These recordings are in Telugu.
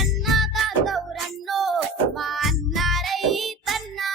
అన్నదాతౌరన్నో మా అన్న రైతన్నా.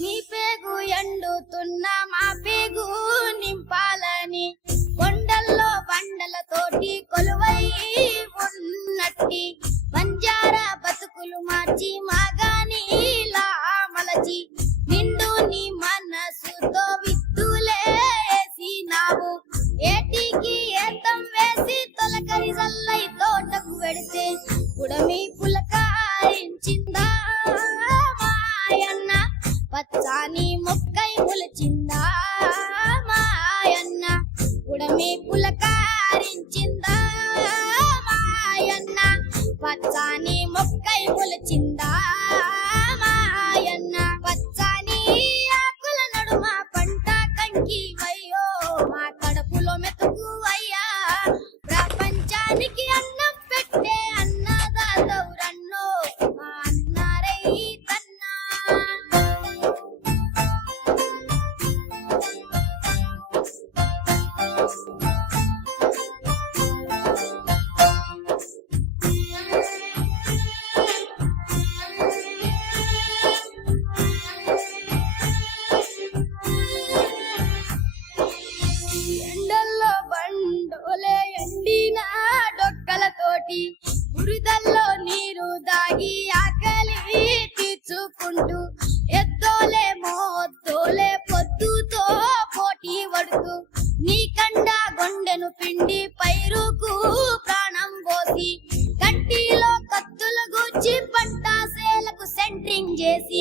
మీ పేగు ఎండుతున్న మా పేగు నింపాలని కొండల్లో బండలతోటి కొలువై ఉన్నట్టి బంజారా బతుకులు మార్చి మాగానిలా మలచి నిండు నీ మనసుతో విత్తులేసినావు. ఏటికి ఏతం వేసి తొలకరి జల్లై తోటకు వెడితే ఉడమి పులకారించిందా మాయన్న, పచ్చాని మొక్కై మొలచిందా మాయన్న, ఉడమి పులకారించిందా మాయన్న, పచ్చాని మొక్కై మొలచిందా మాయన్న. పచ్చాని ఆకుల నడుమ పంట కంకి వయ్యో మా కడుపులో మెతుకు అయ్యా. ప్రపంచానికి అన్నం పెట్టే అన్నదాతౌరన్నో మా అన్న రైతన్నా. ఎండల్లో బండోలే ఎండిన డొక్కలతోటి బురదల్లో నీరు దాగి ఆకలి తీర్చుకుంటూ ఎద్దోలే మోద్దోలే పొద్దుతో పోటీ పడుతూ నీ కండ గొండెను పిండి పైరుకు ప్రాణం పోసి కట్టిలో కత్తులు గుచ్చి పంట సేలకు సెంట్రింగ్ చేసి